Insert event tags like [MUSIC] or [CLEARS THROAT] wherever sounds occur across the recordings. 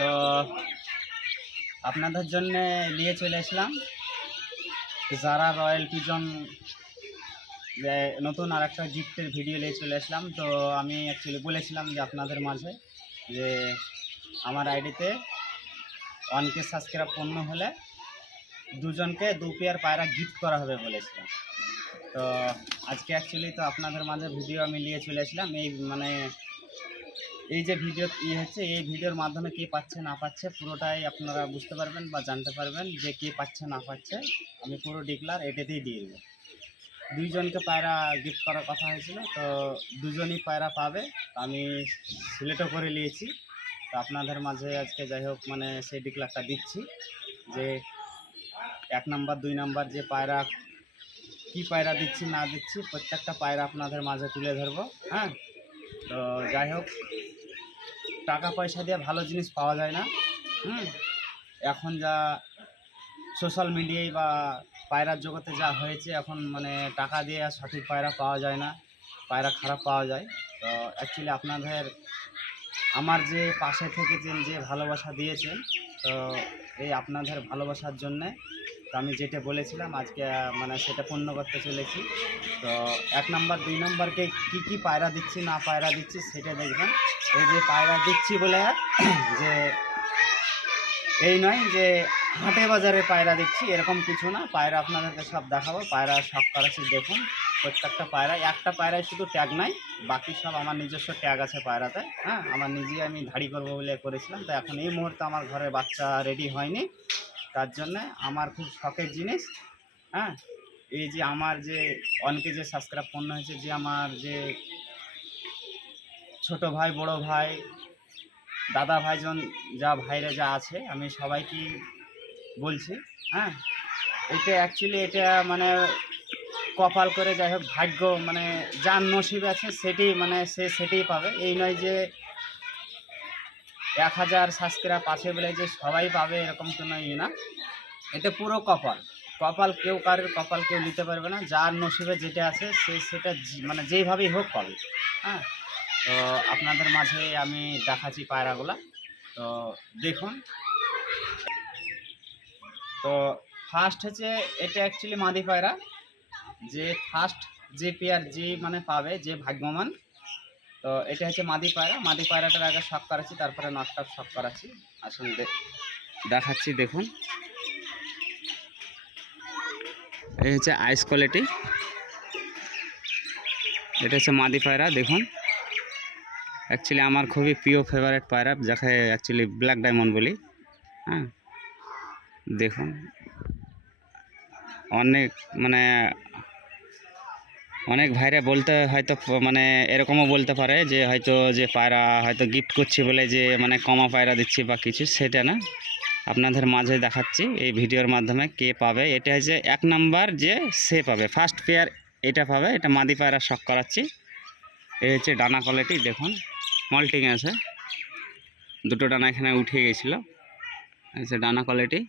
তো আপনাদের জন্য নিয়ে চলে আসলাম। যারা রয়্যাল পিজন নতুন আর একটা গিফটের ভিডিও নিয়ে চলে আসলাম। তো আমি অ্যাকচুয়ালি বলেছিলাম যে আপনাদের মাঝে যে আমার আইডিতে ওয়ানকে সাবস্ক্রাইব পূর্ণ হলে দুজনকে দু পেয়ার পায়রা গিফট করা হবে বলেছিলাম। তো আজকে অ্যাকচুয়ালি তো আপনাদের মাঝে ভিডিও আমি নিয়ে চলে আসলাম। এই মানে এই যে ভিডিও ই হচ্ছে এই ভিডিওর মাধ্যমে কে পাচ্ছে, না পাচ্ছে, পুরোটাই আপনারা বুঝতে পারবেন বা জানতে পারবেন যে কে পাচ্ছে, না পাচ্ছে। আমি পুরো ডিক্লার এটাতেই দিয়ে দেবো। দুইজনকে পায়রা গিফট করার কথা হয়েছিল, তো দুজনই পায়রা পাবে। আমি সিলেক্টও করে নিয়েছি। তো আপনাদের মাঝে আজকে যাই হোক মানে সেই ডিক্লারটা দিচ্ছি যে এক নাম্বার, দুই নাম্বার যে পায়রা, কি পায়রা দিচ্ছি, না দিচ্ছি, প্রত্যেকটা পায়রা আপনাদের মাঝে তুলে ধরবো হ্যাঁ? তো যাই হোক টাকা পয়সা দিয়ে ভালো জিনিস পাওয়া যায় না। হুম? এখন যা সোশ্যাল মিডিয়ায় বা পায়রার জগতে যা হয়েছে, এখন মানে টাকা দিয়ে সঠিক পায়রা পাওয়া যায় না, পায়রা খারাপ পাওয়া যায়। তো অ্যাকচুয়ালি আপনাদের, আমার যে পাশে থেকে যে ভালোবাসা দিয়েছেন তো এই আপনাদের ভালোবাসার জন্যে তো আমি যেটা বলেছিলাম, আজকে মানে সেটা পূর্ণ করতে চলেছি। তো এক নম্বর, দুই নম্বরকে কি কি পায়রা দিচ্ছি, না পায়রা দিচ্ছি, সেটা দেখবেন। এই যে পায়রা দিচ্ছি বলে [CLEARS THROAT] যে এই নয় যে হাটে বাজারে পায়রা দিচ্ছি, এরকম কিছু না। পায়রা আপনাদেরকে সব দেখাবো, পায়রা সব করেছি দেখুন। প্রত্যেকটা পায়রা, একটা পায়রায় শুধু ট্যাগ নাই, বাকি সব আমার নিজস্ব ট্যাগ আছে পায়রাতে হ্যাঁ? আমার নিজেই আমি ধাড়ি করব বলে করেছিলাম, তো এখন এই মুহূর্তে আমার ঘরে বাচ্চা রেডি হয়নি। তার জন্যে আমার খুব শখের জিনিস হ্যাঁ? এই যে আমার যে অনেকে যে সাবস্ক্রাইব পণ্য হয়েছে, যে আমার যে ছোট ভাই, বড় ভাই, দাদা ভাইজন যা ভাইরা যা আছে, আমি সবাইকে বলছি হ্যাঁ? এটা অ্যাকচুয়ালি এটা মানে কপাল করে যাই হোক, ভাগ্য মানে যার নসিব আছে সেটি মানে সে সেটাই পাবে। এই নয় যে এক হাজার সাবস্ক্রাইব আছে বলে যে সবাই পাবে এরকম কোনো ই না। এটা পুরো কপাল কপাল কেউ কারোর কপাল কেউ নিতে পারবে না, যার নসিবে যেটা আছে সে সেটা মানে যেইভাবেই হোক পাবে। হ্যাঁ? তো আপনাদের মাঝে আমি দেখাচ্ছি পায়রাগুলা। তো দেখুন। তো ফার্স্ট হচ্ছে, এটা অ্যাকচুয়ালি মাদি পায়রা। যে ফার্স্ট যে পেয়ার যে মানে পাবে, যে ভাগ্যমান, তো এটা হচ্ছে মাদি পায়রা। মাদি পায়রাটার আগে শখ করাচ্ছি তারপরে নটটা শখ করাচ্ছি আসুন দেখাচ্ছি, দেখুন। এই হচ্ছে আইস কোয়ালিটি এটা হচ্ছে মাদি পায়রা, দেখুন। অ্যাকচুয়ালি আমার খুবই প্রিয় ফেভারিট পায়রা, যাকে অ্যাকচুয়ালি ব্ল্যাক ডায়মন্ড বলি। হ্যাঁ দেখুন। অনেক মানে অনেক ভাইরা বলতে হয়তো মানে এরকমও বলতে পারে যে হয়তো যে পায়রা হয়তো গিফট করছি বলে যে মানে কমা পায়রা দিচ্ছি বা কিছু, সেটা না। আপনাদের মাঝে দেখাচ্ছি, এই ভিডিওর মাধ্যমে কে পাবে। এটা হচ্ছে এক নাম্বার যে সে পাবে। ফার্স্ট পেয়ার এটা পাবে, এটা মাদি পায়রা শখ করাচ্ছি। এই হচ্ছে ডানা কোয়ালিটি দেখুন মল্টিং আছে। দুটো ডানা এখানে উঠে গেছিল। এই হচ্ছে ডানা কোয়ালিটি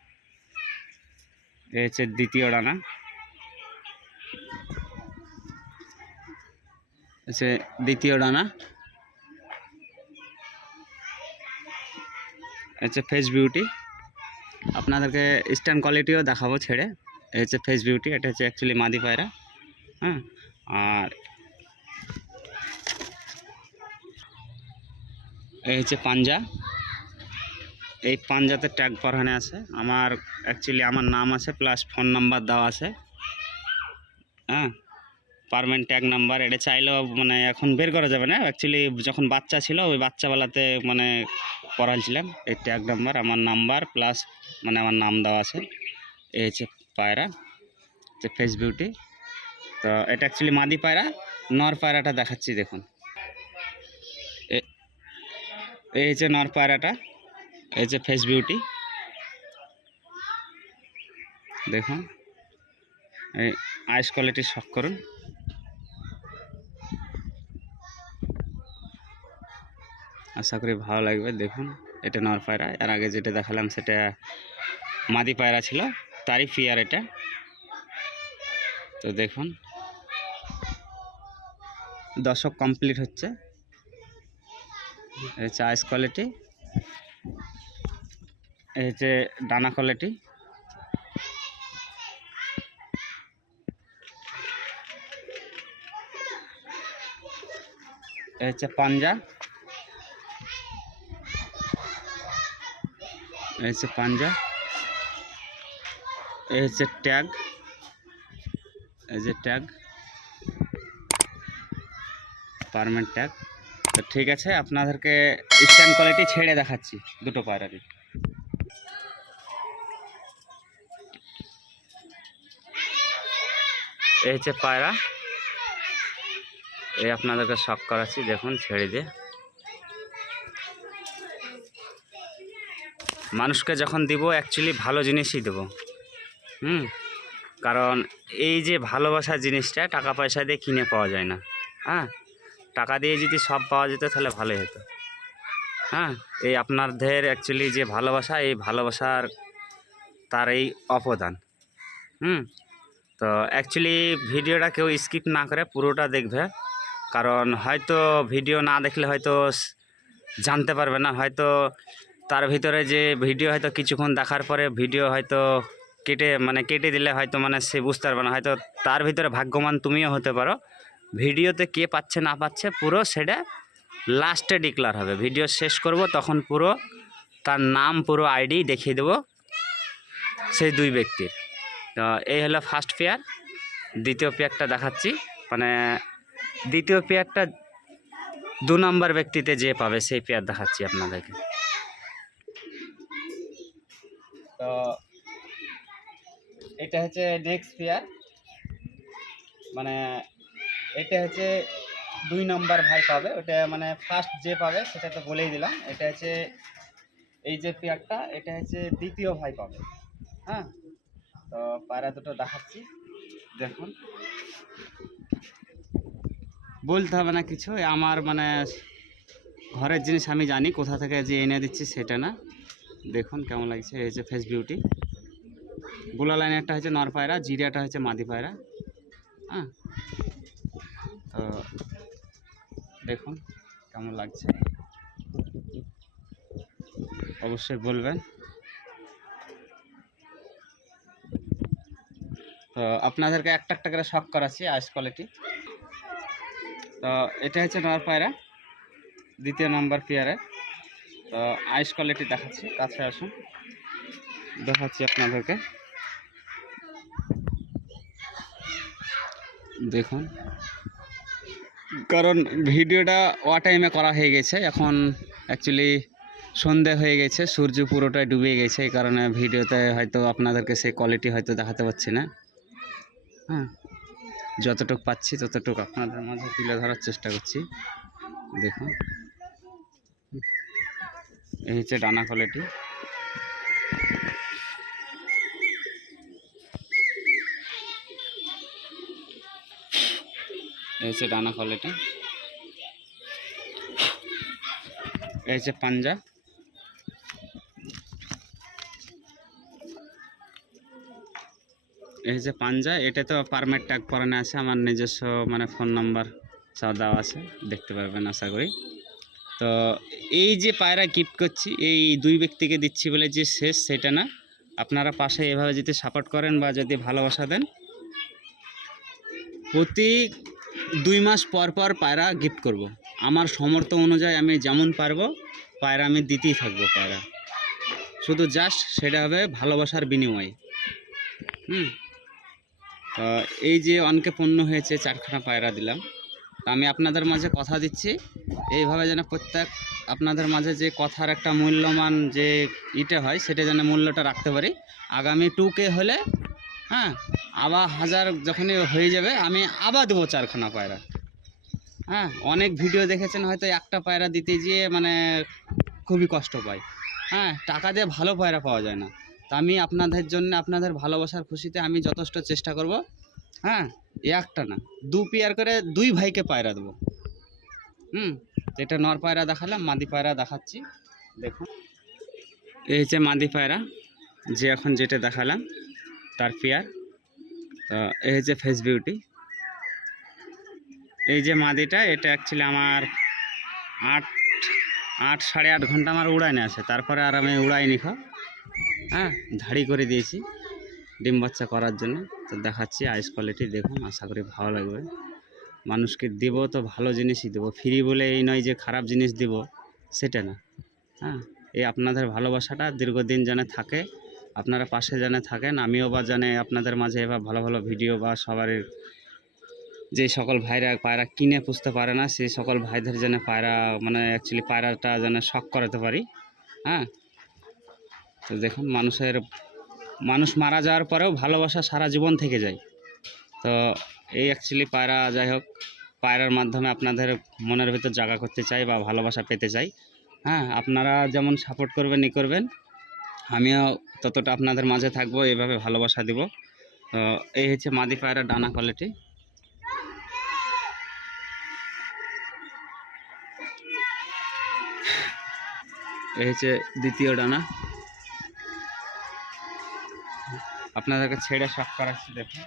এই হচ্ছে দ্বিতীয় ডানা। হচ্ছে দ্বিতীয় ডানা হচ্ছে ফেস বিউটি আপনাদেরকে স্ট্যান্ড কোয়ালিটিও দেখাবো ছেড়ে। হচ্ছে ফেস বিউটি এটা হচ্ছে অ্যাকচুয়ালি মাদি পায়রা হ্যাঁ? আর এই হচ্ছে পাঞ্জা। এই পাঞ্জাতে ট্যাগ পরানো আছে। আমার অ্যাকচুয়ালি আমার নাম আছে প্লাস ফোন নাম্বার দেওয়া আছে। পারমেন্ট ট্যাগ নাম্বার, এটা চাইলেও মানে এখন বের করা যাবে না। অ্যাকচুয়ালি যখন বাচ্চা ছিল, ওই বাচ্চাবেলাতে মানে পড়াইছিলাম এই ট্যাগ নাম্বার, আমার নাম্বার প্লাস মানে আমার নাম দেওয়া আছে। এই হচ্ছে পায়রা, হচ্ছে ফেস বিউটি তো এটা অ্যাকচুয়ালি মাদি পায়রা, নর পায়রাটা দেখাচ্ছি, দেখুন। এই হচ্ছে নর পায়রাটা, এই হচ্ছে ফেস বিউটি দেখুন, এই আইস কোয়ালিটি শখ করুন। আশা করি ভালো লাগবে, দেখুন। এটা নর পায়রা, এর আগে যেটা দেখালাম সেটা মাদি পায়রা ছিল, তারই ফিয়ার এটা। তো দেখুন। দশক কমপ্লিট হচ্ছে। আইস কোয়ালিটি এই ডানা কোয়ালিটি এই হচ্ছে পাঞ্জা। এই হচ্ছে পাঞ্জা। এই হচ্ছে ট্যাগ। এই যে ট্যাগ। পারমেন্ট ট্যাগ। তো ঠিক আছে, আপনাদেরকে স্ট্যান্ড কোয়ালিটি ছেড়ে দেখাচ্ছি দুটো পায়রারই এই হচ্ছে পায়রা। এই আপনাদেরকে শখ করাচ্ছি, দেখুন, ছেড়ে দিয়ে। মানুষকে যখন দিব অ্যাকচুয়ালি ভালো জিনিসই দেবো। হুম? কারণ এই যে ভালোবাসার জিনিসটা, টাকা পয়সা দিয়ে কিনে পাওয়া যায় না। হ্যাঁ? টাকা দিয়ে যদি সব পাওয়া যেত, তাহলে ভালোই হতো। হ্যাঁ? এই আপনাদের অ্যাকচুয়ালি যে ভালোবাসা, এই ভালোবাসার তার এই অবদান। হুম? তো অ্যাকচুয়ালি ভিডিওটা কেউ স্কিপ না করে, পুরোটা দেখবে। কারণ হয়তো ভিডিও না দেখলে হয়তো জানতে পারবে না। হয়তো তার ভিতরে যে ভিডিও হয়তো কিছুক্ষণ দেখার পরে ভিডিও হয়তো কেটে মানে কেটে দিলে হয়তো মানে সে বুঝতে পারবে না। হয়তো তার ভিতরে ভাগ্যবান তুমিও হতে পারো। ভিডিওতে কে পাচ্ছে না পাচ্ছে পুরো সেটা লাস্টে ডিক্লার হবে। ভিডিও শেষ করব, তখন পুরো তার নাম, পুরো আইডি দেখিয়ে দেবো সেই দুই ব্যক্তির। তো এই হলো ফার্স্ট পেয়ার দ্বিতীয় পেয়ারটা দেখাচ্ছি। মানে দ্বিতীয় পেয়ারটা দু নম্বর ব্যক্তিতে যে পাবে, সেই পেয়ার দেখাচ্ছি আপনাদেরকে। তো এটা হচ্ছে নেক্সট পেয়ার মানে এটা হচ্ছে দুই নম্বর ভাই পাবে। ওটা মানে ফার্স্ট যে পাবে, সেটা তো বলেই দিলাম। এটা হচ্ছে এই যে পেয়ারটা এটা হচ্ছে দ্বিতীয় ভাই পাবে। হ্যাঁ? তো পায়রা দুটো দেখাচ্ছি। দেখুন। বলতে হবে না কিছু। আমার মানে ঘরের জিনিস আমি জানি, কোথা থেকে যে এনে দিচ্ছি সেটা না। দেখুন কেমন লাগছে, এই হচ্ছে ফেস বিউটি গোলা লাইন একটা হচ্ছে নর পায়রা জিরিয়াটা হচ্ছে মাদি পায়রা হ্যাঁ? তো দেখুন কেমন লাগছে। অবশ্যই বলবেন। তো আপনাদেরকে একটা একটা করে শখ করাচ্ছি আইস কোয়ালিটি তো এটা হচ্ছে নর পায়রা, দ্বিতীয় নম্বর পেয়ারে তো আইস কোয়ালিটি দেখাচ্ছি, কাছে আসুন। দেখাচ্ছি আপনাদেরকে। দেখুন। কারণ ভিডিওটা ও টাইমে করা হয়ে গেছে, এখন অ্যাকচুয়ালি সন্ধে হয়ে গেছে, সূর্য পুরোটাই ডুবে গেছে, এই কারণে ভিডিওতে হয়তো আপনাদেরকে সেই কোয়ালিটি হয়তো দেখাতে পারছি না। হ্যাঁ যতটুকু পাচ্ছি ততটুকু আপনাদের মাঝে তুলে ধরার চেষ্টা করছি। দেখুন। এই হচ্ছে ডানা কোয়ালিটি। এই হচ্ছে ডানা কোয়ালিটি। এই হচ্ছে পাঞ্জা। এই হচ্ছে পাঞ্জা। এটা তো পারমেট ট্যাগ করানো আছে। আমার নিজস্ব মানে ফোন নাম্বার সব দেওয়া আছে। দেখতে পারবেন, আশা করি। তো এই যে পায়রা গিফট করছি, এই দুই ব্যক্তিকে দিচ্ছি বলে যে শেষ সেটা না। আপনারা পাশে এভাবে যদি সাপোর্ট করেন বা যদি ভালোবাসা দেন, প্রতি দুই মাস পর পর পায়রা গিফট করব। আমার সমর্থ অনুযায়ী আমি যেমন পারব, পায়রা আমি দিতেই থাকব পায়রা। শুধু জাস্ট সেটা হবে ভালোবাসার বিনিময়ে। হুম? এই যে অনেকে পণ্য হয়েছে, চারখানা পায়রা দিলাম। তা আমি আপনাদের মাঝে কথা দিচ্ছি। এইভাবে যেন প্রত্যেক আপনাদের মাঝে যে কথার একটা মূল্যমান যে ইটা হয়, সেটা যেন মূল্যটা রাখতে পারি। আগামী টু কে হলে হ্যাঁ আবার হাজার যখনই হয়ে যাবে, আমি আবার দেবো চারখানা পায়রা। হ্যাঁ অনেক ভিডিও দেখেছেন, হয়তো একটা পায়রা দিতে গিয়ে মানে খুবই কষ্ট পায়। হ্যাঁ টাকা দিয়ে ভালো পায়রা পাওয়া যায় না। তা আমি আপনাদের জন্য, আপনাদের ভালোবাসার খুশিতে আমি যথেষ্ট চেষ্টা করব। হ্যাঁ একটা না। দু পেয়ার করে দুই ভাইকে পায়রা দেবো। হুম? এটা নর পায়রা দেখালাম, মাদি পায়রা দেখাচ্ছি। দেখুন। এই হচ্ছে মাদি পায়রা, যে এখন যেটা দেখালাম, তার পেয়ার। তো এই হচ্ছে ফেস বিউটি এই যে মাদিটা, এটা অ্যাকচুয়ালি আমার আট আট সাড়ে আট ঘণ্টা আমার উড়াইনে আছে। তারপরে আর আমি উড়াইনি খা। হ্যাঁ ধাড়ি করে দিয়েছি ডিম বাচ্চা করার জন্য। তো দেখাচ্ছি আইস কোয়ালিটি দেখুন, আশা করি ভালো লাগবে। মানুষকে দেব তো ভালো জিনিসই দেবো। ফ্রি বলে এই নয় যে খারাপ জিনিস দেব, সেটা না। হ্যাঁ এই আপনাদের ভালোবাসাটা দীর্ঘদিন যেন থাকে, আপনারা পাশে যেন থাকেন, আমিও বা জানে আপনাদের মাঝে এবার ভালো ভালো ভিডিও বা সবার যে সকল ভাইরা পায়রা কিনে পুষতে পারে না, সেই সকল ভাইদের যেন পায়রা মানে অ্যাকচুয়ালি পায়রাটা যেন শখ করাতে পারি। হ্যাঁ তো দেখুন মানুষের মানুষ মারা যাওয়ার পরেও ভালোবাসা সারা জীবন থেকে যায়। তো এই অ্যাকচুয়ালি পায়রা, যাই হোক, পায়রার মাধ্যমে আপনাদের মনের ভিতর জায়গা করতে চাই বা ভালোবাসা পেতে চাই। হ্যাঁ আপনারা যেমন সাপোর্ট করবেন, ই করবেন, আমিও ততটা আপনাদের মাঝে থাকব, এইভাবে ভালোবাসা দিব। তো এই হচ্ছে মাদি পায়রা ডানা কোয়ালিটি এই হচ্ছে দ্বিতীয় ডানা। আপনাদেরকে ছেড়ে শখ করাচ্ছি, দেখুন।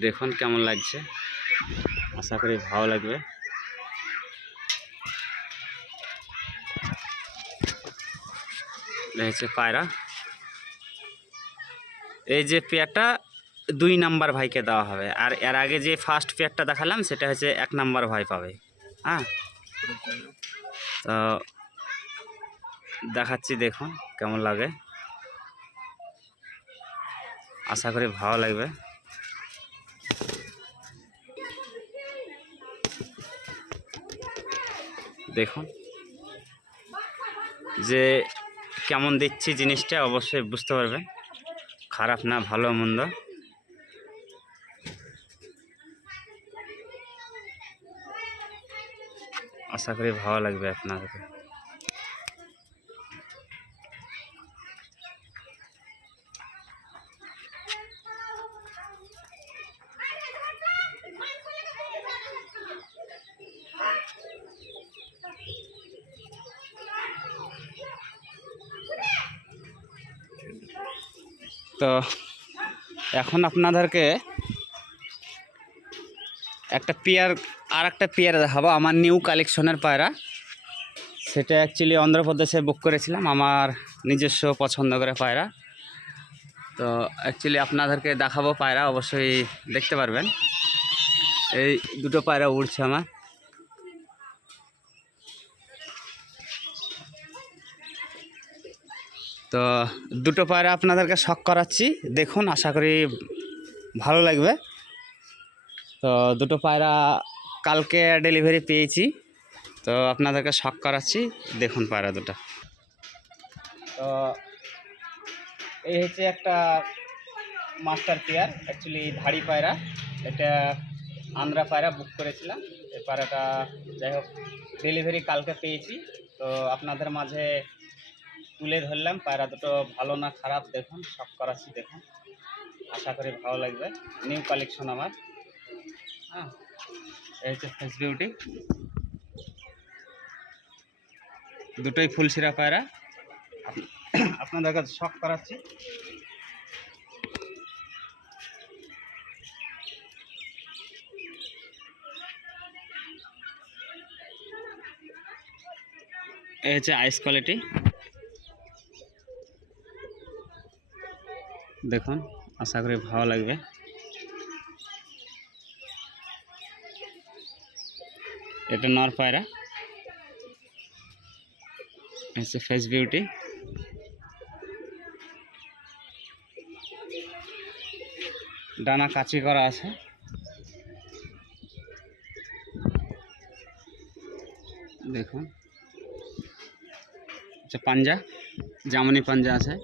দেখুন কেমন লাগছে। আশা করি ভালো লাগবে। হচ্ছে পায়রা। এই যে পেয়ারটা দুই নাম্বার ভাইকে দেওয়া হবে। আর এর আগে যে ফার্স্ট পেয়ারটা দেখালাম, সেটা হচ্ছে এক নাম্বার ভাই পাবে। হ্যাঁ? তো দেখাচ্ছি, দেখুন কেমন লাগে। আশা করি ভালো লাগবে। দেখুন যে কেমন দিচ্ছি জিনিসটা, অবশ্যই বুঝতে পারবেন। খারাপ না, ভালো মন্দ। আশা করি ভালো লাগবে আপনাদেরকে তো এখন আপনাদেরকে একটা পেয়ার আর একটা পেয়ার দেখাবো। আমার নিউ কালেকশনের পায়রা। সেটা অ্যাকচুয়ালি অন্ধ্রপ্রদেশে বুক করেছিলাম। আমার নিজস্ব পছন্দ করে পায়রা। তো অ্যাকচুয়ালি আপনাদেরকে দেখাবো পায়রা, অবশ্যই দেখতে পারবেন। এই দুটো পায়রা উড়ছে আমার। তো দুটো পায়রা আপনাদেরকে শখ করাচ্ছি। দেখুন, আশা করি ভালো লাগবে। তো দুটো পায়রা কালকে ডেলিভারি পেয়েছি। তো আপনাদেরকে শখ করাচ্ছি। দেখুন পায়রা দুটো। তো এই হচ্ছে একটা মাস্টার পেয়ার অ্যাকচুয়ালি ধাড়ি পায়রা। এটা আন্দ্রা পায়রা বুক করেছিলাম। এই পায়রাটা যাই হোক ডেলিভারি কালকে পেয়েছি। তো আপনাদের মাঝে তুলে ধরলাম, পায়রা দুটো ভালো না খারাপ দেখুন শখ করাচ্ছি দেখুন। আশা করি ভালো লাগবে। নিউ কালেকশন আমার। হ্যাঁ। হচ্ছে ফেস বিউটি। দুটোই ফুলশিরা পায়রা। আপ- আপনাদের কাছে শখ করাচ্ছি। এই হচ্ছে আইস কোয়ালিটি দেখুন আশা করি ভালো লাগবে। এটা নর পায়রা। হচ্ছে ফেস বিউটি ডানা কাচি করা আছে। দেখুন। আচ্ছা পাঞ্জা। জামনি পাঞ্জা আছে।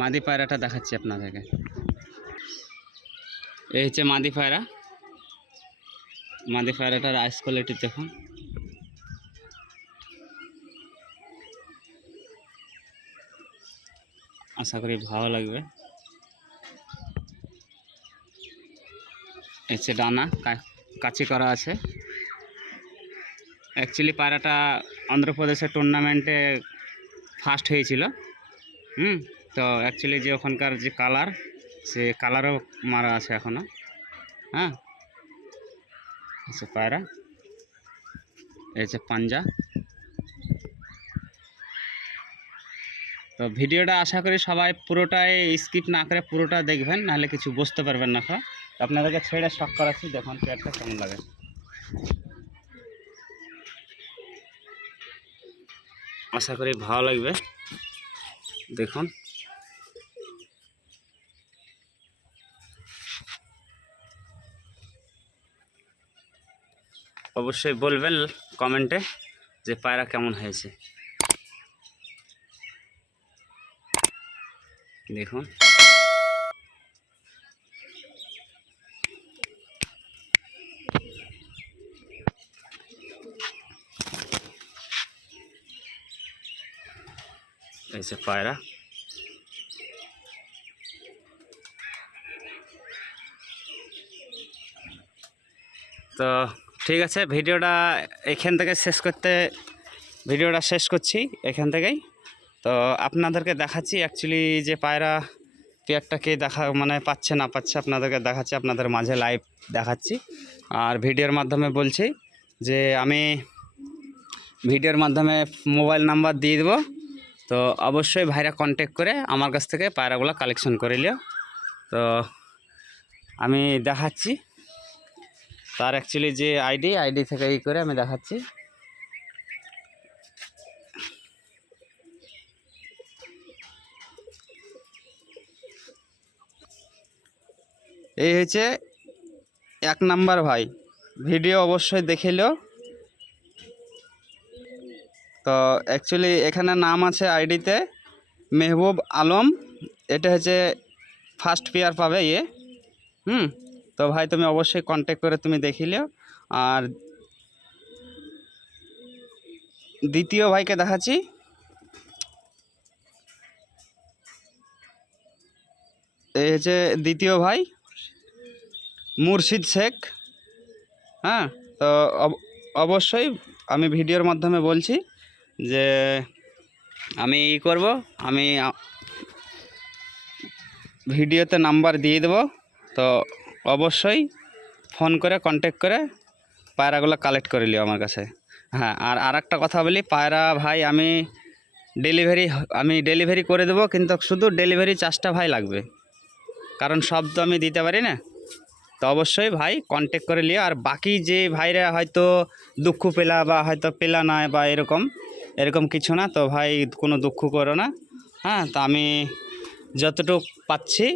মাদি পায়রাটা দেখাচ্ছি আপনাদেরকে। এই হচ্ছে মাদি পায়রা। মাদি পায়রাটার আইস কোয়ালিটি দেখুন আশা করি ভালো লাগবে। হচ্ছে ডানা, কা- কাচি করা আছে। অ্যাকচুয়ালি পায়রাটা অন্ধ্রপ্রদেশের টুর্নামেন্টে ফার্স্ট হয়েছিল। হুম, তো অ্যাকচুয়ালি যে ওখানকার যে কালার সে কালারও মারা আছে এখনও হ্যাঁ হচ্ছে পায়রা এই হচ্ছে পাঞ্জা তো ভিডিওটা আশা করি সবাই পুরোটাই স্কিপ না করে পুরোটা দেখবেন নাহলে কিছু বুঝতে পারবেন না আপনাদেরকে ছেড়ে শখ করাচ্ছি দেখুন পেয়ারটা কেমন লাগে আশা করি ভালো লাগবে দেখুন অবশ্যই বলবেন কমেন্টে যে পায়রা কেমন হয়েছে। দেখুন। যে পায়রা। তো ঠিক আছে, ভিডিওটা এখান থেকে শেষ করতে, ভিডিওটা শেষ করছি এখান থেকেই। তো আপনাদেরকে দেখাচ্ছি অ্যাকচুয়ালি যে পায়রা পেয়ারটাকে দেখা মানে পাচ্ছে না পাচ্ছে আপনাদেরকে দেখাচ্ছি, আপনাদের মাঝে লাইভ দেখাচ্ছি। আর ভিডিওর মাধ্যমে বলছি যে আমি ভিডিওর মাধ্যমে মোবাইল নাম্বার দিয়ে দেবো। তো অবশ্যই ভাইরা কন্ট্যাক্ট করে আমার কাছ থেকে পায়রাগুলো কালেকশন করে নিও। তো আমি দেখাচ্ছি। তার অ্যাকচুয়ালি যে আইডি আইডি থেকে ই করে আমি দেখাচ্ছি। এই হচ্ছে এক নাম্বার ভাই। ভিডিও অবশ্যই দেখিলেও তো অ্যাকচুয়ালি এখানে নাম আছে আইডিতে মেহবুব আলম। এটা হচ্ছে ফার্স্ট পেয়ার পাবে ইয়ে। হুম? তো ভাই, তুমি অবশ্যই কন্ট্যাক্ট করে তুমি দেখিলিও আর দ্বিতীয় ভাইকে দেখাচ্ছি। এই হচ্ছে দ্বিতীয় ভাই, মুর্শিদ শেখ। হ্যাঁ তো অব- অবশ্যই আমি ভিডিওর মাধ্যমে বলছি যে আমি ই করব, আমি ভিডিওতে নাম্বার দিয়ে দেবো। তো অবশ্যই ফোন করে কন্ট্যাক্ট করে পায়রাগুলো কালেক্ট করে লিও আমার কাছে। হ্যাঁ আর আর একটা কথা বলি, পায়রা ভাই, আমি ডেলিভারি আমি ডেলিভারি করে দেবো, কিন্তু শুধু ডেলিভারি চার্জটা ভাই লাগবে। কারণ সব তো আমি দিতে পারি না। তো অবশ্যই ভাই কন্ট্যাক্ট করে নিও আর বাকি যে ভাইরা হয়তো দুঃখ পেলা বা হয়তো পেলা নয় বা এরকম এরকম কিছু না, তো ভাই কোনো দুঃখ করো না। হ্যাঁ তো আমি যতটুক পাচ্ছি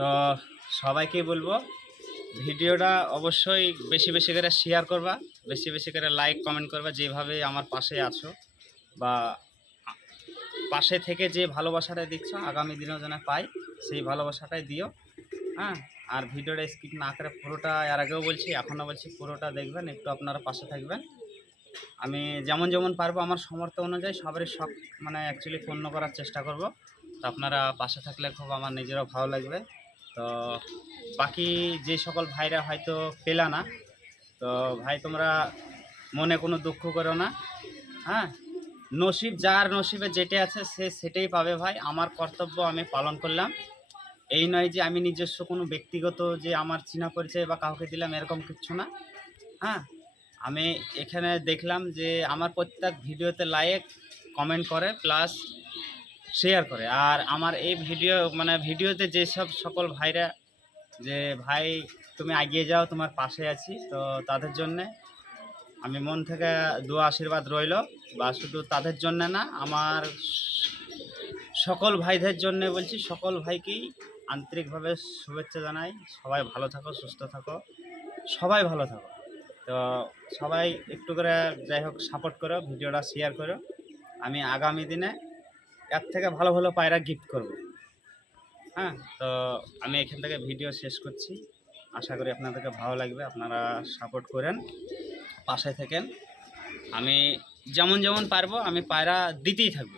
তো সবাইকে বলব, ভিডিওটা অবশ্যই বেশি বেশি করে শেয়ার করবা, বেশি বেশি করে লাইক কমেন্ট করবা যেভাবে আমার পাশে আছো বা পাশে থেকে যে ভালোবাসাটা দিচ্ছ আগামী দিনেও যেন পাই, সেই ভালোবাসাটাই দিও হ্যাঁ? আর ভিডিওটা স্কিপ না করে পুরোটা, এর আগেও বলছি, এখনও বলছি, পুরোটা দেখবেন, একটু আপনারা পাশে থাকবেন। আমি যেমন যেমন পারব, আমার সামর্থ্য অনুযায়ী সবারই শখ মানে অ্যাকচুয়ালি পূর্ণ করার চেষ্টা করব। তো আপনারা পাশে থাকলে খুব আমার নিজেরও ভালো লাগবে। তো বাকি যে সকল ভাইরা হয়তো পেলা না, তো ভাই তোমরা মনে কোনো দুঃখ করো না। হ্যাঁ? নসিব, যার নসিবে যেটা আছে সে সেটাই পাবে ভাই। আমার কর্তব্য আমি পালন করলাম। এই নয় যে আমি নিজস্ব কোনো ব্যক্তিগত যে আমার চিনা পরিচয় বা কাউকে দিলাম এরকম কিচ্ছু না। হ্যাঁ? আমি এখানে দেখলাম যে আমার প্রত্যেক ভিডিওতে লাইক কমেন্ট করে প্লাস শেয়ার করে। আর আমার এই ভিডিও মানে ভিডিওতে যেসব সকল ভাইরা, যে ভাই, তুমি এগিয়ে যাও, তোমার পাশে আছি, তো তাদের জন্যে আমি মন থেকে দোয়া, আশীর্বাদ রইল। বা শুধু তাদের জন্য না, আমার সকল ভাইদের জন্য বলছি, সকল ভাইকেই আন্তরিকভাবে শুভেচ্ছা জানাই। সবাই ভালো থাকো, সুস্থ থাকো, সবাই ভালো থাকো। তো সবাই একটু করে যাই হোক সাপোর্ট করো ভিডিওটা শেয়ার করো। আমি আগামী দিনে এর থেকে ভালো ভালো পায়রা গিফট করব। হ্যাঁ। তো আমি এখান থেকে ভিডিও শেষ করছি। আশা করি আপনাদেরকে ভালো লাগবে। আপনারা সাপোর্ট করেন পাশে থাকেন। আমি যেমন যেমন পারব আমি পায়রা দিতেই থাকব।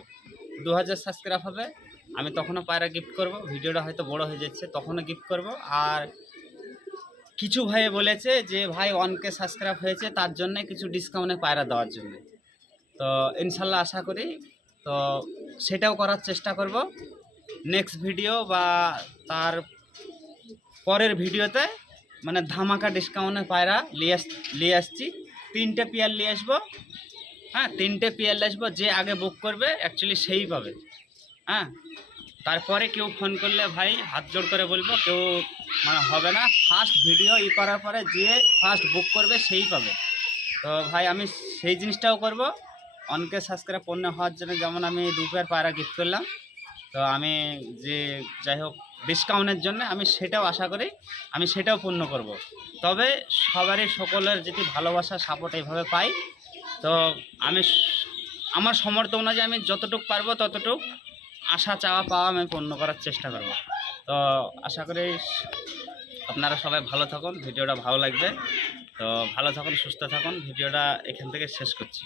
দু হাজার সাবস্ক্রাইব হবে আমি তখনও পায়রা গিফট করব। ভিডিওটা হয়তো বড় হয়ে যাচ্ছে তখনও গিফট করব। আর কিছু ভাই বলেছে যে ভাই অনকে সাবস্ক্রাইব হয়েছে তার জন্য কিছু ডিসকাউন্টে পায়রা দেওয়ার জন্য। তো ইনশাল্লাহ আশা করি তো সেটাও করার চেষ্টা করব। নেক্সট ভিডিও বা তার পরের ভিডিওতে মানে ধামাকা ডিসকাউন্টে পায়রা নিয়ে আস, নিয়ে আসছি। তিনটে পেয়ার নিয়ে আসব। হ্যাঁ তিনটে পেয়ার নিয়ে আসব, যে আগে বুক করবে অ্যাকচুয়ালি সেই পাবে। হ্যাঁ তারপরে কেউ ফোন করলে ভাই হাত জোড় করে বলব, কেউ মানে হবে না। ফার্স্ট ভিডিও ই করার পরে যে ফার্স্ট বুক করবে, সেই পাবে। তো ভাই আমি সেই জিনিসটাও করব। অনেকে সাবস্ক্রাইব পণ্য হওয়ার জন্য যেমন আমি দু পেয়ার পায়রা গিফট করলাম, তো আমি যে যাই হোক ডিসকাউন্টের জন্য আমি সেটাও আশা করি, আমি সেটাও পূর্ণ করব। তবে সবারই সকলের যদি ভালোবাসা সাপোর্ট এইভাবে পাই, তো আমি আমার সমর্থ অনুযায়ী আমি যতটুকু পারব ততটুকু আশা, চাওয়া, পাওয়া আমি পূর্ণ করার চেষ্টা করব। তো আশা করি আপনারা সবাই ভালো থাকুন, ভিডিওটা ভালো লাগবে। তো ভালো থাকুন, সুস্থ থাকুন, ভিডিওটা এখান থেকে শেষ করছি।